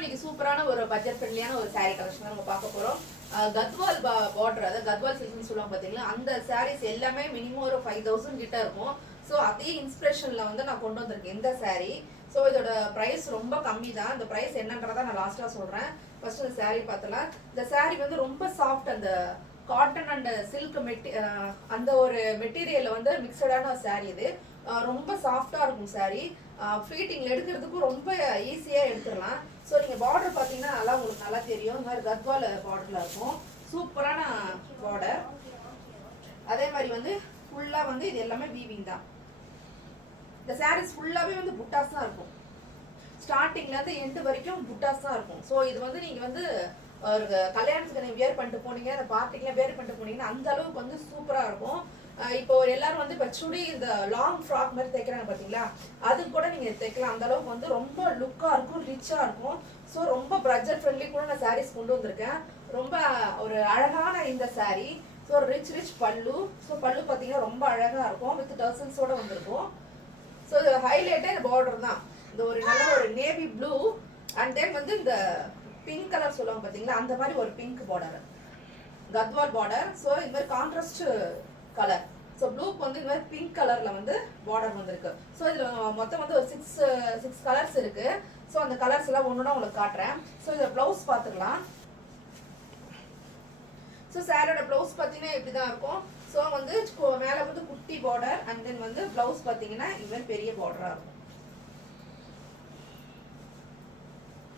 இன்னைக்கு சூப்பரான ஒரு பட்ஜெட் ஃப்ரெண்ட்லியான ஒரு saree கலெக்ஷன் தான் நம்ம பார்க்க போறோம். கத்வால் பார்டர், அதாவது கத்வால் சில்க்னு சொல்லுவாங்க பாத்தீங்களா, அந்த sarees எல்லாமே மினிமம் ஒரு 5000 கிட்ட இருக்கும். ஸோ அதே இன்ஸ்பிரேஷன்ல வந்து நான் கொண்டு வந்திருக்கேன் இந்த saree. ஸோ இதோட பிரைஸ் ரொம்ப கம்மி தான். இந்த பிரைஸ் என்னன்றதை நான் லாஸ்டா சொல்றேன். ஃபர்ஸ்ட் இந்த saree பார்த்தலாம். இந்த saree வந்து ரொம்ப சாஃப்ட், அந்த காட்டன் அண்ட் சில்க் அந்த ஒரு மெட்டீரியல் வந்து மிக்சடான saree இது. ரொம்ப சாஃப்டா இருக்கும் saree. ஃபீட்டிங்ல எடுக்கிறதுக்கும் ரொம்ப ஈஸியா எடுத்துடலாம். ஸோ நீங்க பார்டர் பார்த்தீங்கன்னா நல்லா உங்களுக்கு நல்லா தெரியும். இந்த மாதிரி கத்வால் பார்டர்ல இருக்கும். சூப்பரான பார்டர். அதே மாதிரி வந்து ஃபுல்லா வந்து இது எல்லாமே வீவிங் தான். இந்த சாரீஸ் ஃபுல்லாவே வந்து புட்டாஸ் தான் இருக்கும். ஸ்டார்டிங்ல இருந்து எண்ட் வரைக்கும் புட்டாஸ் தான் இருக்கும். ஸோ இது வந்து நீங்க வந்து ஒரு கல்யாணத்துக்கு நீங்க வேர் பண்ணிட்டு போனீங்க, அந்த பார்ட்டிக்குலாம் வேர் பண்ணிட்டு போனீங்கன்னா அந்த அளவுக்கு வந்து சூப்பரா இருக்கும். இப்போ எல்லாரும் வந்து இப்போ சுடி இந்த லாங் ஃப்ராக் மாதிரி தைக்கிறாங்க பார்த்தீங்களா, அது கூட நீங்க தைக்கலாம். அந்த அளவுக்கு வந்து ரொம்ப லுக்கா இருக்கும், ரிச்சா இருக்கும். ஸோ ரொம்ப பட்ஜெட் ஃப்ரெண்ட்லி கூட நான் சாரீஸ் கொண்டு வந்திருக்கேன். ரொம்ப ஒரு அழகான இந்த saree. ஸோ ரிச் பல்லு. ஸோ பல்லு பார்த்தீங்கன்னா ரொம்ப அழகா இருக்கும், வித் டர்சல்ஸோட வந்திருக்கும். ஸோ இது ஹைலைட்டே இந்த பார்டர் தான். இந்த ஒரு நல்ல ஒரு நேவி ப்ளூ அண்ட் தென் வந்து இந்த பிங்க் கலர் சொல்லுவாங்க பார்த்தீங்களா, அந்த மாதிரி ஒரு pink border, Gadwal border. So இந்த மாதிரி கான்ட்ராஸ்ட் கலர். ஸோ ப்ளூக்கு வந்து இந்த மாதிரி பிங்க் கலர்ல வந்து பார்டர் வந்திருக்கு. ஸோ இதுல மொத்தம் வந்து ஒரு சிக்ஸ் கலர்ஸ் இருக்கு. ஸோ அந்த கலர்ஸ் எல்லாம் ஒண்ணுன்னா உங்களுக்கு காட்டுறேன். ஸோ இதை பிளவுஸ் பார்த்துக்கலாம். ஸோ சாரியோட பிளவுஸ் பார்த்தீங்கன்னா இப்படிதான் இருக்கும். ஸோ வந்து மேல வந்து குட்டி பார்டர் அண்ட் தென் வந்து பிளவுஸ் பார்த்தீங்கன்னா இந்த மாதிரி பெரிய பார்டரா இருக்கும்.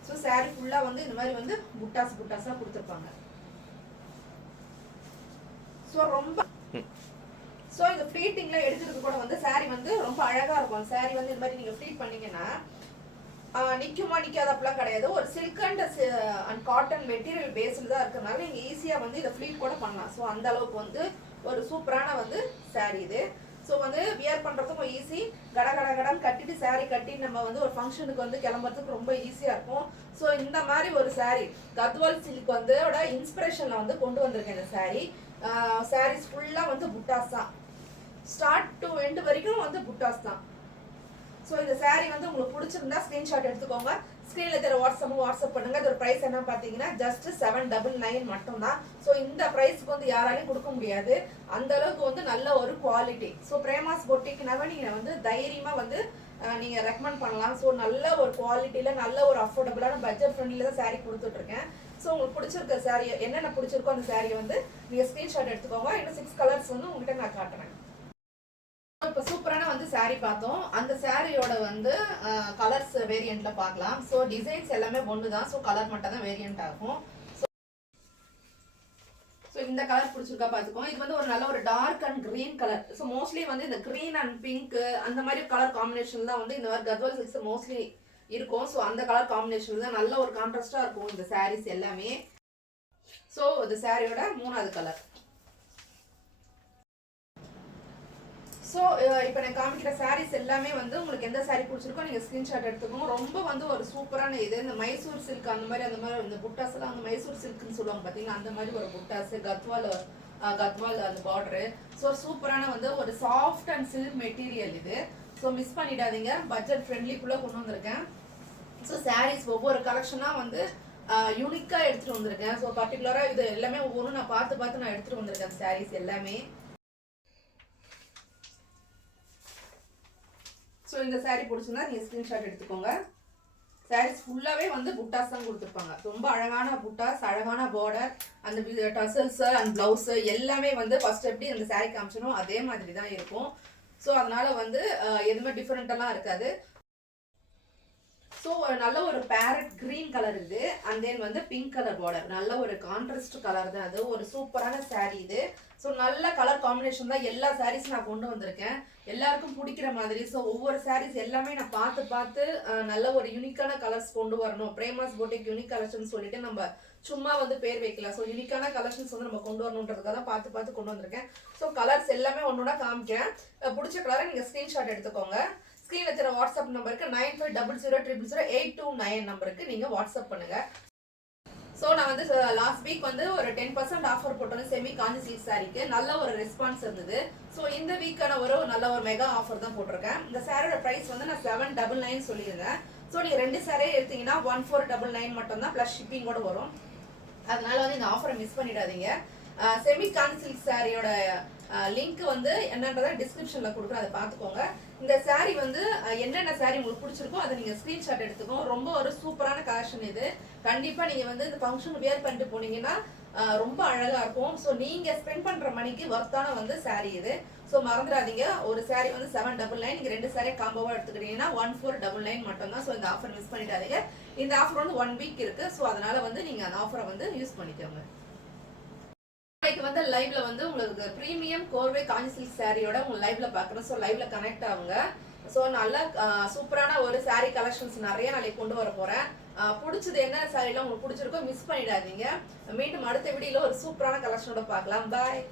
ஸோ சாரி ஃபுல்லா வந்து இந்த மாதிரி வந்து புட்டாஸா கொடுத்துருப்பாங்க. ஸோ ரொம்ப ஸோ இந்த ஃப்ளீட்டிங்ல எடுக்கிறது கூட வந்து சாரி வந்து ரொம்ப அழகா இருக்கும். சாரி வந்து இந்த மாதிரி நீங்க ஃப்ளீட் பண்ணீங்கன்னா நிக்குமா நிக்காத அப்படிலாம் கிடையாது. ஒரு சில்க் அண்ட் காட்டன் மெட்டீரியல் பேஸ்ல தான் இருக்கிறதுனால நீங்க ஈஸியா வந்து இதை ஃப்ளீட் கூட பண்ணலாம். ஸோ அந்த அளவுக்கு வந்து ஒரு சூப்பரான வந்து சாரி இது. ஸோ வந்து வியர் பண்றதுக்கும் ஈஸி. கடன் கட்டிட்டு சாரி கட்டி நம்ம வந்து ஒரு ஃபங்க்ஷனுக்கு வந்து கிளம்புறதுக்கு ரொம்ப ஈஸியா இருக்கும். ஸோ இந்த மாதிரி ஒரு சாரி கத்வால் சில்க் வந்து இன்ஸ்பிரேஷன்ல வந்து கொண்டு வந்திருக்கேன் இந்த சாரி. சாரீஸ் ஃபுல்லா வந்து புட்டாஸ் தான், ஸ்டார்ட் டு எண்ட் வரைக்கும் வந்து புட்டாஸ் தான். ஸோ இந்த சாரி வந்து உங்களுக்கு பிடிச்சிருந்தா ஸ்கிரீன்ஷாட் எடுத்துக்கோங்க. ஸ்க்ரீன்ல தெரிய வாட்ஸ்அப் பண்ணுங்க. இதோட பிரைஸ் என்ன பார்த்தீங்கன்னா ஜஸ்ட் 799 மட்டும் தான். ஸோ இந்த பிரைஸ்க்கு வந்து யாராலையும் கொடுக்க முடியாது. அந்த அளவுக்கு வந்து நல்ல ஒரு குவாலிட்டி. ஸோ பிரேமாஸ் பொட்டிக்னாவே நீங்க வந்து தைரியமா வந்து நீங்க ரெக்கமெண்ட் பண்ணலாம். ஸோ நல்ல ஒரு குவாலிட்டியில நல்ல ஒரு அஃபோர்டபுளான பட்ஜெட் ஃப்ரெண்ட்லில தான் சாரி கொடுத்துட்டு இருக்கேன். ஸோ உங்களுக்கு பிடிச்சிருக்க சாரி என்னென்ன பிடிச்சிருக்கோ அந்த சாரியை வந்து நீங்க ஸ்கிரீன்ஷாட் எடுத்துக்கோங்க. இன்னும் 6 கலர்ஸ் வந்து உங்ககிட்ட நான் காட்டுறேன். இப்போ சூப்பரான வந்து சாரி பார்த்தோம். அந்த சாரியோட வந்து கலர்ஸ் வேரியண்ட்ல பார்க்கலாம். ஸோ டிசைன்ஸ் எல்லாமே ஒன்று தான். ஸோ கலர் மட்டும் தான் வேரியண்ட் ஆகும். ஸோ இந்த கலர் பிடிச்சிருக்கா பார்த்துக்கோங்க. இது வந்து ஒரு நல்ல ஒரு dark and green colour. So mostly வந்து இந்த கிரீன் அண்ட் பிங்க் அந்த மாதிரி கலர் காம்பினேஷன் தான் வந்து இந்த மாதிரி கத்வால் சில்க்ஸ் மோஸ்ட்லி இருக்கும். ஸோ அந்த கலர் காம்பினேஷன் தான் நல்ல ஒரு கான்ட்ராஸ்டா இருக்கும் இந்த சாரீஸ் எல்லாமே. ஸோ இந்த சாரியோட 3வது கலர். ஸோ இப்போ நான் காமிக்கிற சாரீஸ் எல்லாமே வந்து உங்களுக்கு எந்த சாரீ பிடிச்சிருக்கோ நீங்கள் ஸ்க்ரீன்ஷாட் எடுத்துக்கோங்க. ரொம்ப வந்து ஒரு சூப்பரான இது. இந்த மைசூர் சில்க் அந்த மாதிரி இந்த புட்டாஸ் எல்லாம் வந்து மைசூர் சில்க்னு சொல்லுவாங்க பார்த்தீங்கன்னா, அந்த மாதிரி ஒரு புட்டாஸ் கத்வால் அந்த பார்டரு. ஸோ சூப்பரான வந்து ஒரு சாஃப்ட் அண்ட் சில்க் மெட்டீரியல் இது. ஸோ மிஸ் பண்ணிடாதீங்க. பட்ஜெட் ஃப்ரெண்ட்லிக்குள்ளே கொண்டு வந்திருக்கேன். ஸோ சாரீஸ் ஒவ்வொரு கலெக்ஷனாக வந்து யூனிக்காக எடுத்துகிட்டு வந்திருக்கேன். ஸோ பர்டிகுலராக இது எல்லாமே ஒவ்வொன்றும் நான் பார்த்து நான் எடுத்துகிட்டு வந்திருக்கேன் சாரீஸ் எல்லாமே. ஸோ இந்த சாரீ பிடிச்சிருந்தா நீங்கள் ஸ்க்ரீன்ஷாட் எடுத்துக்கோங்க. சாரீஸ் ஃபுல்லாகவே வந்து புட்டாஸ் தான் கொடுத்துருப்பாங்க. ரொம்ப அழகான புட்டாஸ், அழகான பார்டர், அந்த டசல்ஸ் அண்ட் பிளவுஸ் எல்லாமே வந்து ஃபர்ஸ்ட் எப்படி அந்த சாரீ காமிச்சனோ அதே மாதிரி தான் இருக்கும். ஸோ அதனால வந்து எதுவுமே டிஃப்ரெண்டெல்லாம் இருக்காது. ஸோ நல்ல ஒரு பேரட் கிரீன் கலர் இது அண்ட் தென் வந்து பிங்க் கலர் பார்டர். நல்ல ஒரு கான்ட்ராஸ்ட் கலர் தான் அது. ஒரு சூப்பரான சாரீ இது. ஸோ நல்ல கலர் காம்பினேஷன் தான் எல்லா சாரீஸும் நான் கொண்டு வந்திருக்கேன், எல்லாருக்கும் பிடிக்கிற மாதிரி. ஸோ ஒவ்வொரு சாரீஸ் எல்லாமே நான் பார்த்து நல்ல ஒரு யூனிக்கான கலர்ஸ் கொண்டு வரணும். பிரேமாஸ் பொட்டிக் யூனிக் கலெக்ஷன் சொல்லிட்டு நம்ம சும்மா வந்து பேர் வைக்கலாம். ஸோ யூனிக்கான கலெக்ஷன்ஸ் வந்து நம்ம கொண்டு வரணுன்றதுக்காக தான் பார்த்து கொண்டு வந்திருக்கேன். ஸோ கலர்ஸ் எல்லாமே ஒன்னொன்னா காமிக்கிறேன். பிடிச்ச கலரை நீங்கள் ஸ்க்ரீன்ஷாட் எடுத்துக்கோங்க. ஸ்க்ரீன்ல இருக்கிற வாட்ஸ்அப் நம்பருக்கு 9500000829 நம்பருக்கு நீங்க வாட்ஸ்அப் பண்ணுங்க. ஸோ நான் வந்து லாஸ்ட் வீக் வந்து ஒரு 10% ஆஃபர் போட்டோம் செமி காஞ்சி சில்க் சாரிக்கு. நல்ல ஒரு ரெஸ்பான்ஸ் இருந்தது. ஸோ இந்த வீக்கான ஒரு நல்ல ஒரு மெகா ஆஃபர் தான் போட்டிருக்கேன். இந்த சாரியோட ப்ரைஸ் வந்து நான் 799 சொல்லியிருந்தேன். ஸோ நீங்க 2 saree எடுத்தீங்கன்னா 1499 மட்டும் தான் பிளஸ் ஷிப்பிங் கூட வரும். அதனால வந்து இந்த ஆஃபரை மிஸ் பண்ணிடாதீங்க. செமி கான் சில்க் சாரியோட லிங்க் வந்து என்னன்றதை டிஸ்கிரிப்ஷன்ல கொடுக்குறேன், அதை பார்த்துக்கோங்க. இந்த saree வந்து என்னென்ன saree உங்களுக்கு பிடிச்சிருக்கோ அதை நீங்க ஸ்கிரீன்ஷாட் எடுத்துக்கோங்க. ரொம்ப ஒரு சூப்பரான கலெக்ஷன் இது. கண்டிப்பா நீங்க வந்து இந்த ஃபங்க்ஷன் வியர் பண்ணிட்டு போனீங்கன்னா ரொம்ப அழகா இருக்கும். ஸோ நீங்க ஸ்பெண்ட் பண்ற மணிக்கு ஒர்த்தான வந்து saree இது. ஸோ மறந்துடாதீங்க, ஒரு saree வந்து 799, நீங்க 2 saree காம்போவா எடுத்துக்கிட்டீங்கன்னா 1499 மட்டும் தான். ஸோ இந்த ஆஃபர் மிஸ் பண்ணிடாதீங்க. இந்த ஆஃபர் வந்து 1 வீக் இருக்கு. ஸோ அதனால வந்து நீங்க அந்த ஆஃபரை வந்து யூஸ் பண்ணிக்கோங்க. நாளைக்கு வந்து லைவ்ல வந்து உங்களுக்கு பிரீமியம் கோர்வை காஞ்சி சில்க் சாரியோட உங்க லைவ்ல பாக்குறேன். ஸோ லைவ்ல கனெக்ட் ஆகுங்க. ஸோ நல்ல சூப்பரான ஒரு saree கலெக்ஷன்ஸ் நிறைய நாளைக்கு கொண்டு வர போறேன். பிடிச்சது என்ன சாரிலாம் உங்களுக்கு பிடிச்சிருக்கோ மிஸ் பண்ணிடாதீங்க. மீண்டும் அடுத்த வீடியோல ஒரு சூப்பரான கலெக்ஷனோட பார்க்கலாம். பாய்.